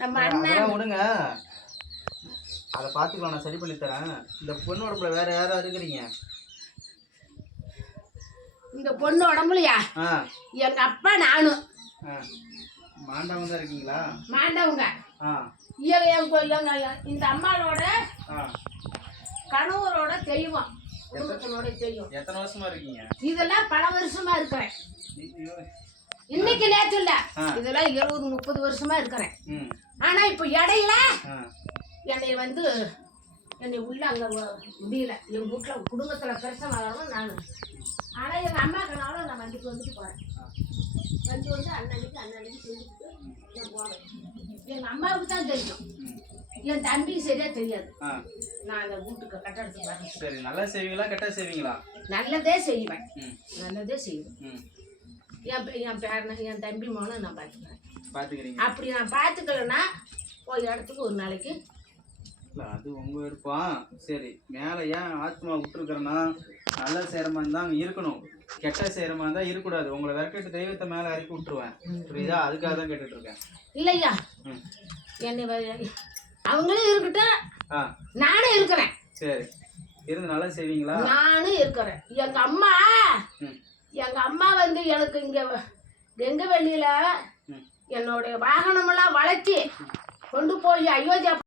நம்ம அண்ணன் விடுங்க, அதை பார்த்துக்கலாம், நான் சரி பண்ணி தரேன். இந்த பொண்ணு உடம்புல வேற யாரா இருக்கிறீங்க? இந்த பொண்ணு உடம்புலையா எங்க அப்பா நானும் மாண்டவங்க தான் இருக்கீங்களா? மாண்டவங்க. இந்த அம்மாவோட கணவரோட தெய்வம், குடும்பத்தினோட தெய்வம். எத்தனை வருஷமா இருக்கீங்க? இதெல்லாம் பல வருஷமா இருக்கிறேன். இன்னைக்கு நேற்று இல்ல, இதெல்லாம் 20-30 வருஷமா இருக்கிறேன். ஆனா இப்ப இடையில என்னை உள்ள அங்க முடியல. எங்க வீட்டுல குடும்பத்துல பிரச்சனை வரணும் நான். ஆனா எங்க அம்மாக்கனால நான் வந்துட்டு போறேன். வந்து அன்னன்னைக்கு செஞ்சுட்டு நான் போறேன். எங்க அம்மாவுக்கு தான் தெரியும், என் தம்பிக்கு சரியா தெரியாது. நான் அந்த வீட்டுக்கு கட்டடத்துக்கு வரேன். சரி, நல்லா செய்வீங்களா கெட்ட செய்வீங்களா? நல்லதே செய்வேன், நல்லதே செய்வேன். என் பேரனை என் தம்பி மோனை நான் பார்த்துக்கிறேன். அப்படி நான் பார்த்துக்கலன்னா ஒரு இடத்துக்கு ஒரு நாளைக்கு இல்லை, அது உங்கள் விருப்பம். சரி, மேலே ஏன் ஆத்மா விட்டுருக்குறேன்னா நல்ல செய்கிற மாதிரி தான் இருக்கணும், கெட்ட செய்கிற மாதிரி தான் இருக்கக்கூடாது. உங்களை விரட்டிட்டு தெய்வத்தை மேலே இறக்கி விட்டுருவேன், புரியுதா? அதுக்காக தான் கேட்டுட்ருக்கேன். இல்லையா, என்னை அவங்களும் இருக்கட்டும், நானும் இருக்கிறேன். சரி, இருந்து நல்லா செய்வீங்களா? நானும் இருக்கிறேன். எங்கள் அம்மா எனக்கு இங்கே வெங்க வெளியில் என்னுடைய வாகனமெல்லாம் வளைச்சி கொண்டு போய் அயோத்தியா